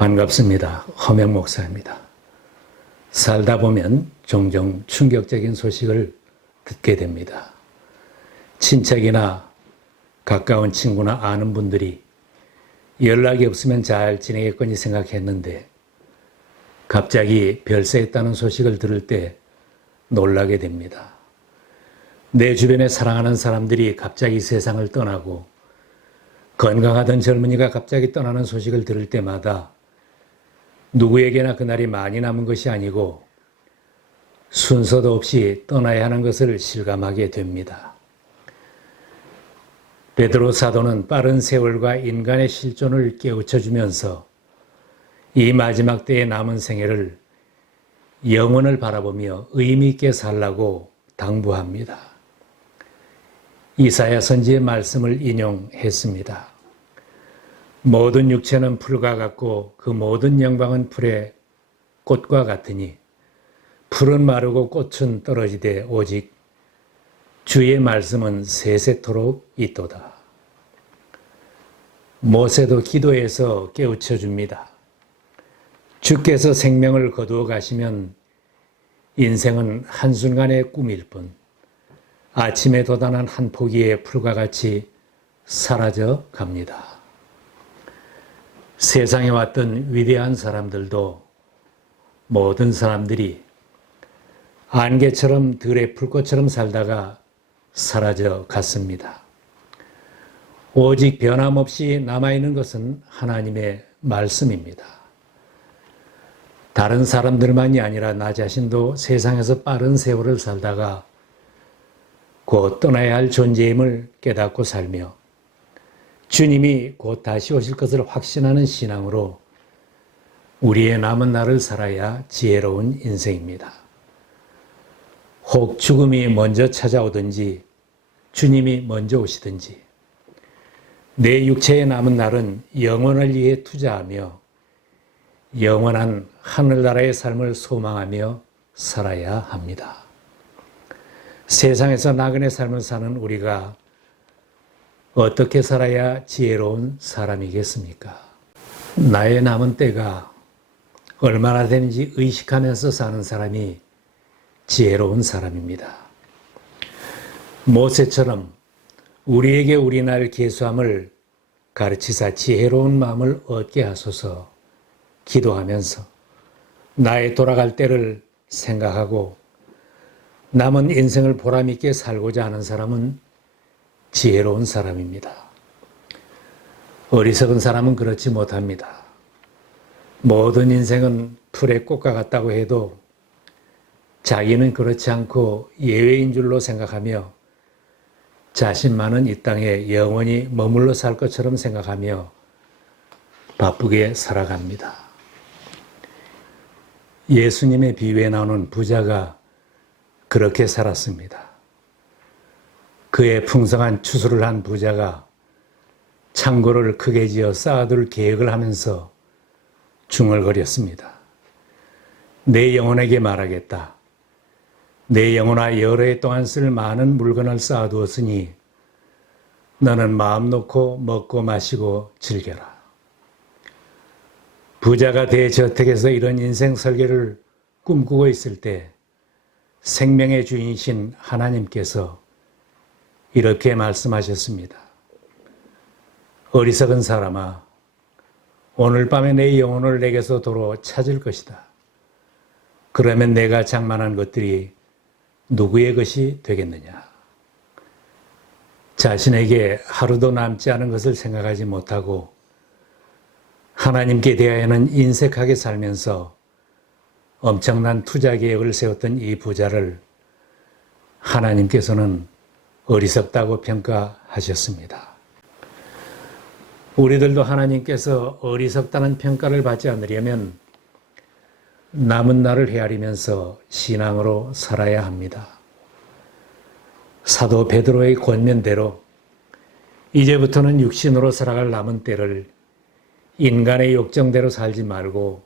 반갑습니다. 허명 목사입니다. 살다 보면 종종 충격적인 소식을 듣게 됩니다. 친척이나 가까운 친구나 아는 분들이 연락이 없으면 잘 지내겠거니 생각했는데 갑자기 별세했다는 소식을 들을 때 놀라게 됩니다. 내 주변에 사랑하는 사람들이 갑자기 세상을 떠나고 건강하던 젊은이가 갑자기 떠나는 소식을 들을 때마다 누구에게나 그날이 많이 남은 것이 아니고 순서도 없이 떠나야 하는 것을 실감하게 됩니다. 베드로 사도는 빠른 세월과 인간의 실존을 깨우쳐주면서 이 마지막 때의 남은 생애를 영원을 바라보며 의미 있게 살라고 당부합니다. 이사야 선지의 말씀을 인용했습니다. 모든 육체는 풀과 같고 그 모든 영광은 풀의 꽃과 같으니 풀은 마르고 꽃은 떨어지되 오직 주의 말씀은 세세토록 있도다. 모세도 기도해서 깨우쳐 줍니다. 주께서 생명을 거두어 가시면 인생은 한순간의 꿈일 뿐 아침에 돋아난 한 포기의 풀과 같이 사라져 갑니다. 세상에 왔던 위대한 사람들도 모든 사람들이 안개처럼 들의 풀꽃처럼 살다가 사라져 갔습니다. 오직 변함없이 남아있는 것은 하나님의 말씀입니다. 다른 사람들만이 아니라 나 자신도 세상에서 빠른 세월을 살다가 곧 떠나야 할 존재임을 깨닫고 살며 주님이 곧 다시 오실 것을 확신하는 신앙으로 우리의 남은 날을 살아야 지혜로운 인생입니다. 혹 죽음이 먼저 찾아오든지 주님이 먼저 오시든지 내 육체의 남은 날은 영원을 위해 투자하며 영원한 하늘나라의 삶을 소망하며 살아야 합니다. 세상에서 나그네 삶을 사는 우리가 어떻게 살아야 지혜로운 사람이겠습니까? 나의 남은 때가 얼마나 되는지 의식하면서 사는 사람이 지혜로운 사람입니다. 모세처럼 우리에게 우리 날 계수함을 가르치사 지혜로운 마음을 얻게 하소서 기도하면서 나의 돌아갈 때를 생각하고 남은 인생을 보람있게 살고자 하는 사람은 지혜로운 사람입니다. 어리석은 사람은 그렇지 못합니다. 모든 인생은 풀의 꽃과 같다고 해도 자기는 그렇지 않고 예외인 줄로 생각하며 자신만은 이 땅에 영원히 머물러 살 것처럼 생각하며 바쁘게 살아갑니다. 예수님의 비유에 나오는 부자가 그렇게 살았습니다. 그의 풍성한 추수를 한 부자가 창고를 크게 지어 쌓아둘 계획을 하면서 중얼거렸습니다. 내 영혼에게 말하겠다. 내 영혼아 여러 해 동안 쓸 많은 물건을 쌓아두었으니 너는 마음 놓고 먹고 마시고 즐겨라. 부자가 대저택에서 이런 인생 설계를 꿈꾸고 있을 때 생명의 주인이신 하나님께서 이렇게 말씀하셨습니다. 어리석은 사람아, 오늘 밤에 내 영혼을 내게서 도로 찾을 것이다. 그러면 내가 장만한 것들이 누구의 것이 되겠느냐? 자신에게 하루도 남지 않은 것을 생각하지 못하고 하나님께 대하여는 인색하게 살면서 엄청난 투자 계획을 세웠던 이 부자를 하나님께서는 어리석다고 평가하셨습니다. 우리들도 하나님께서 어리석다는 평가를 받지 않으려면 남은 날을 헤아리면서 신앙으로 살아야 합니다. 사도 베드로의 권면대로 이제부터는 육신으로 살아갈 남은 때를 인간의 욕정대로 살지 말고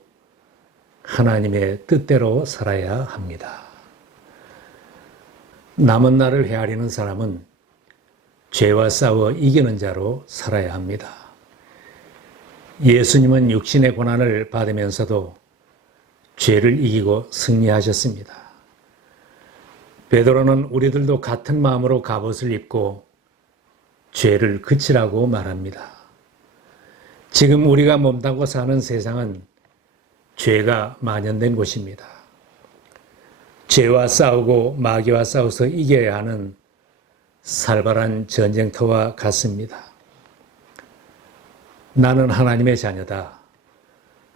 하나님의 뜻대로 살아야 합니다. 남은 날을 헤아리는 사람은 죄와 싸워 이기는 자로 살아야 합니다. 예수님은 육신의 고난을 받으면서도 죄를 이기고 승리하셨습니다. 베드로는 우리들도 같은 마음으로 갑옷을 입고 죄를 그치라고 말합니다. 지금 우리가 몸담고 사는 세상은 죄가 만연된 곳입니다. 죄와 싸우고 마귀와 싸워서 이겨야 하는 살벌한 전쟁터와 같습니다. 나는 하나님의 자녀다.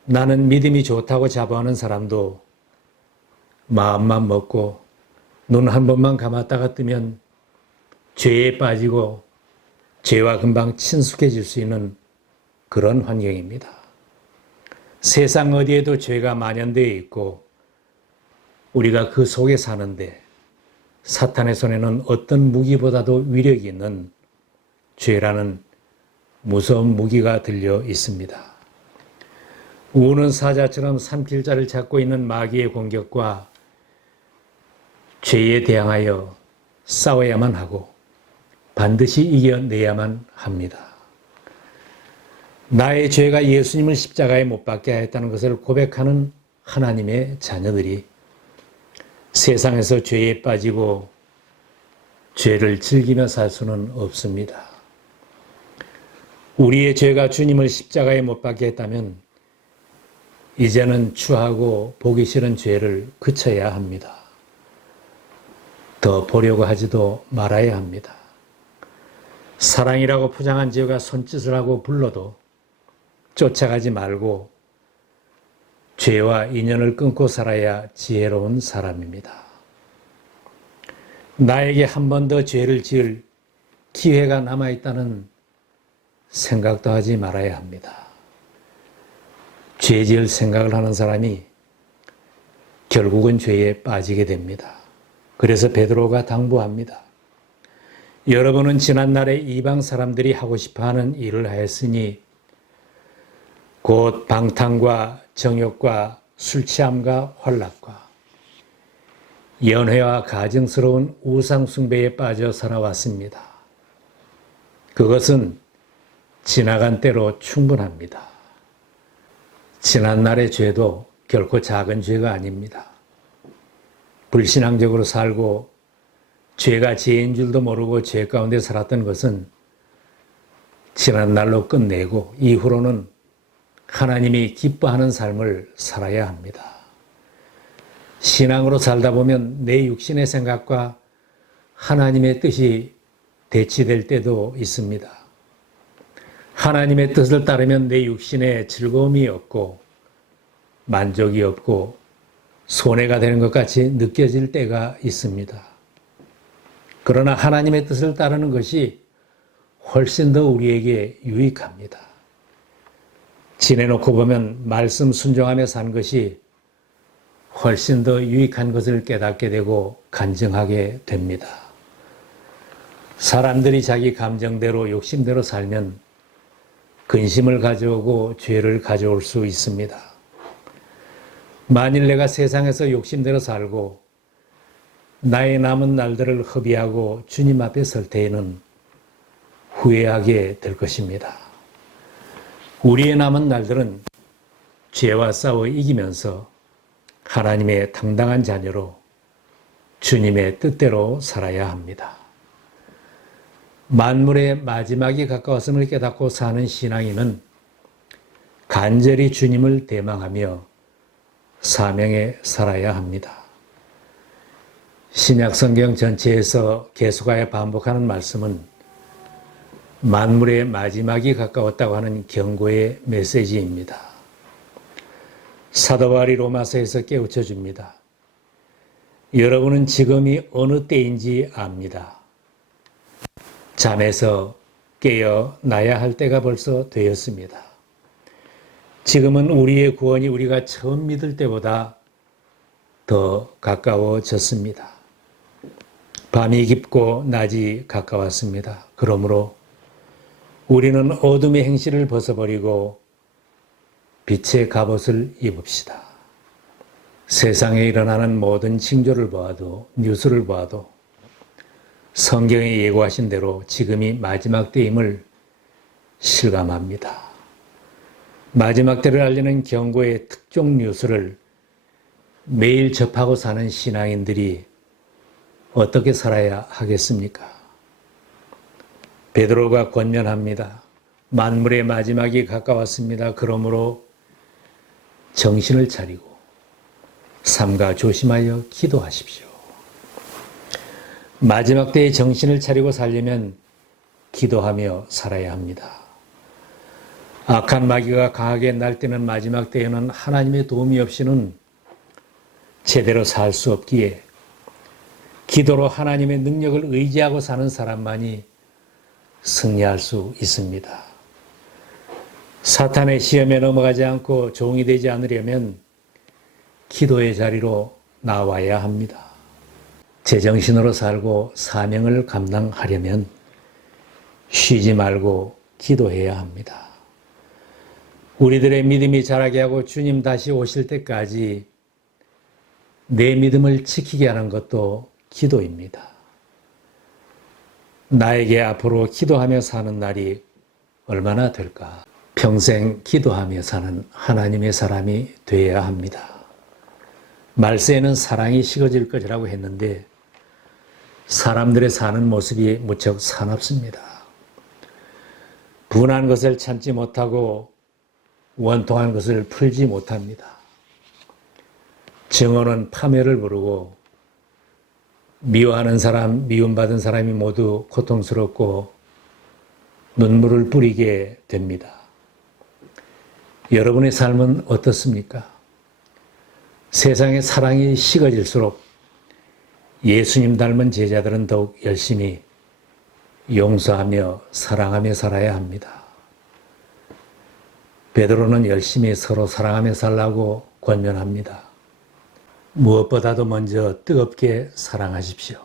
나는 믿음이 좋다고 자부하는 사람도 마음만 먹고 눈 한 번만 감았다가 뜨면 죄에 빠지고 죄와 금방 친숙해질 수 있는 그런 환경입니다. 세상 어디에도 죄가 만연되어 있고 우리가 그 속에 사는데 사탄의 손에는 어떤 무기보다도 위력이 있는 죄라는 무서운 무기가 들려 있습니다. 우는 사자처럼 산길자를 찾고 있는 마귀의 공격과 죄에 대항하여 싸워야만 하고 반드시 이겨내야만 합니다. 나의 죄가 예수님을 십자가에 못 박게 하였다는 것을 고백하는 하나님의 자녀들이 세상에서 죄에 빠지고 죄를 즐기며 살 수는 없습니다. 우리의 죄가 주님을 십자가에 못 박게 했다면 이제는 추하고 보기 싫은 죄를 그쳐야 합니다. 더 보려고 하지도 말아야 합니다. 사랑이라고 포장한 죄가 손짓을 하고 불러도 쫓아가지 말고 죄와 인연을 끊고 살아야 지혜로운 사람입니다. 나에게 한 번 더 죄를 지을 기회가 남아있다는 생각도 하지 말아야 합니다. 죄 지을 생각을 하는 사람이 결국은 죄에 빠지게 됩니다. 그래서 베드로가 당부합니다. 여러분은 지난날에 이방 사람들이 하고 싶어하는 일을 하였으니 곧 방탕과 정욕과 술취함과 환락과 연회와 가증스러운 우상 숭배에 빠져 살아왔습니다. 그것은 지나간 때로 충분합니다. 지난날의 죄도 결코 작은 죄가 아닙니다. 불신앙적으로 살고 죄가 죄인 줄도 모르고 죄 가운데 살았던 것은 지난날로 끝내고 이후로는 하나님이 기뻐하는 삶을 살아야 합니다. 신앙으로 살다 보면 내 육신의 생각과 하나님의 뜻이 대치될 때도 있습니다. 하나님의 뜻을 따르면 내 육신에 즐거움이 없고 만족이 없고 손해가 되는 것 같이 느껴질 때가 있습니다. 그러나 하나님의 뜻을 따르는 것이 훨씬 더 우리에게 유익합니다. 지내놓고 보면 말씀 순종하며 산 것이 훨씬 더 유익한 것을 깨닫게 되고 간증하게 됩니다. 사람들이 자기 감정대로 욕심대로 살면 근심을 가져오고 죄를 가져올 수 있습니다. 만일 내가 세상에서 욕심대로 살고 나의 남은 날들을 허비하고 주님 앞에 설 때에는 후회하게 될 것입니다. 우리의 남은 날들은 죄와 싸워 이기면서 하나님의 당당한 자녀로 주님의 뜻대로 살아야 합니다. 만물의 마지막이 가까웠음을 깨닫고 사는 신앙인은 간절히 주님을 대망하며 사명에 살아야 합니다. 신약 성경 전체에서 계속하여 반복하는 말씀은 만물의 마지막이 가까웠다고 하는 경고의 메시지입니다. 사도 바울이 로마서에서 깨우쳐 줍니다. 여러분은 지금이 어느 때인지 압니다. 잠에서 깨어나야 할 때가 벌써 되었습니다. 지금은 우리의 구원이 우리가 처음 믿을 때보다 더 가까워졌습니다. 밤이 깊고 낮이 가까웠습니다. 그러므로 우리는 어둠의 행실을 벗어버리고 빛의 갑옷을 입읍시다. 세상에 일어나는 모든 징조를 보아도 뉴스를 보아도 성경에 예고하신 대로 지금이 마지막 때임을 실감합니다. 마지막 때를 알리는 경고의 특종 뉴스를 매일 접하고 사는 신앙인들이 어떻게 살아야 하겠습니까? 베드로가 권면합니다. 만물의 마지막이 가까웠습니다. 그러므로 정신을 차리고 삼가 조심하여 기도하십시오. 마지막 때에 정신을 차리고 살려면 기도하며 살아야 합니다. 악한 마귀가 강하게 날뛰는 마지막 때에는 하나님의 도움이 없이는 제대로 살 수 없기에 기도로 하나님의 능력을 의지하고 사는 사람만이 승리할 수 있습니다. 사탄의 시험에 넘어가지 않고 종이 되지 않으려면 기도의 자리로 나와야 합니다. 제정신으로 살고 사명을 감당하려면 쉬지 말고 기도해야 합니다. 우리들의 믿음이 자라게 하고 주님 다시 오실 때까지 내 믿음을 지키게 하는 것도 기도입니다. 나에게 앞으로 기도하며 사는 날이 얼마나 될까? 평생 기도하며 사는 하나님의 사람이 되어야 합니다. 말세에는 사랑이 식어질 것이라고 했는데 사람들의 사는 모습이 무척 사납습니다. 분한 것을 참지 못하고 원통한 것을 풀지 못합니다. 증오는 파멸을 부르고 미워하는 사람, 미움받은 사람이 모두 고통스럽고 눈물을 뿌리게 됩니다. 여러분의 삶은 어떻습니까? 세상의 사랑이 식어질수록 예수님 닮은 제자들은 더욱 열심히 용서하며 사랑하며 살아야 합니다. 베드로는 열심히 서로 사랑하며 살라고 권면합니다. 무엇보다도 먼저 뜨겁게 사랑하십시오.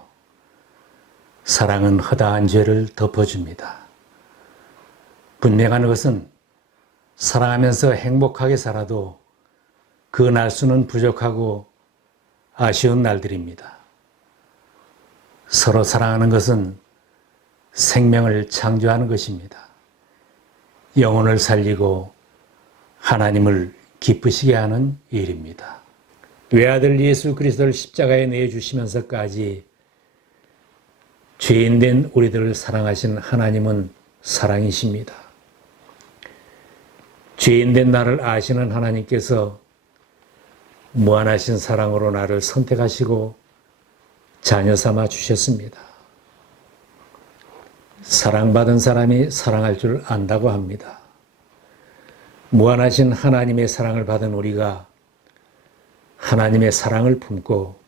사랑은 허다한 죄를 덮어줍니다. 분명한 것은 사랑하면서 행복하게 살아도 그 날수는 부족하고 아쉬운 날들입니다. 서로 사랑하는 것은 생명을 창조하는 것입니다. 영혼을 살리고 하나님을 기쁘시게 하는 일입니다. 외아들 예수 그리스도를 십자가에 내주시면서까지 죄인된 우리들을 사랑하신 하나님은 사랑이십니다. 죄인된 나를 아시는 하나님께서 무한하신 사랑으로 나를 선택하시고 자녀 삼아 주셨습니다. 사랑받은 사람이 사랑할 줄 안다고 합니다. 무한하신 하나님의 사랑을 받은 우리가 하나님의 사랑을 품고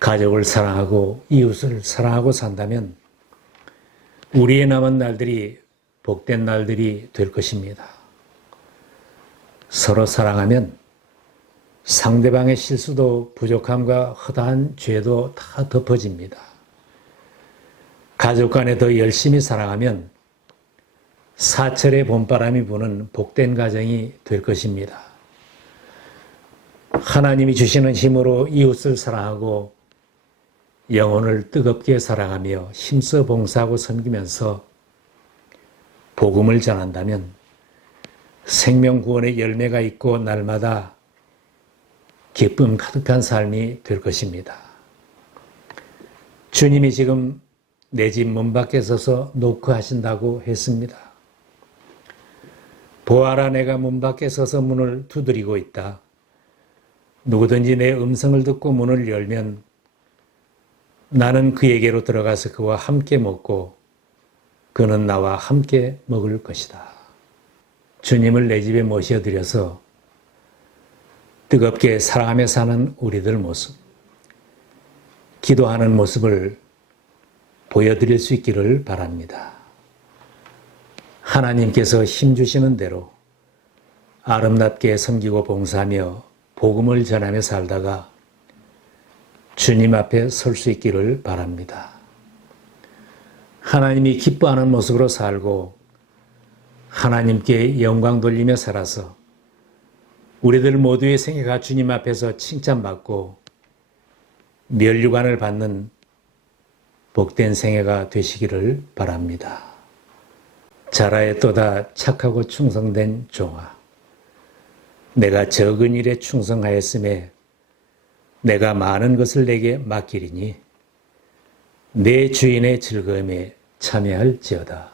가족을 사랑하고 이웃을 사랑하고 산다면 우리의 남은 날들이 복된 날들이 될 것입니다. 서로 사랑하면 상대방의 실수도 부족함과 허다한 죄도 다 덮어집니다. 가족 간에 더 열심히 사랑하면 사철의 봄바람이 부는 복된 가정이 될 것입니다. 하나님이 주시는 힘으로 이웃을 사랑하고 영혼을 뜨겁게 사랑하며 힘써 봉사하고 섬기면서 복음을 전한다면 생명 구원의 열매가 있고 날마다 기쁨 가득한 삶이 될 것입니다. 주님이 지금 내 집 문 밖에 서서 노크하신다고 했습니다. 보아라, 내가 문 밖에 서서 문을 두드리고 있다. 누구든지 내 음성을 듣고 문을 열면 나는 그에게로 들어가서 그와 함께 먹고 그는 나와 함께 먹을 것이다. 주님을 내 집에 모셔드려서 뜨겁게 사랑하며 사는 우리들 모습, 기도하는 모습을 보여드릴 수 있기를 바랍니다. 하나님께서 힘주시는 대로 아름답게 섬기고 봉사하며 복음을 전하며 살다가 주님 앞에 설 수 있기를 바랍니다. 하나님이 기뻐하는 모습으로 살고 하나님께 영광 돌리며 살아서 우리들 모두의 생애가 주님 앞에서 칭찬받고 면류관을 받는 복된 생애가 되시기를 바랍니다. 자라에또다 착하고 충성된 종아, 내가 적은 일에 충성하였음에 내가 많은 것을 내게 맡기리니 내 주인의 즐거움에 참여할지어다.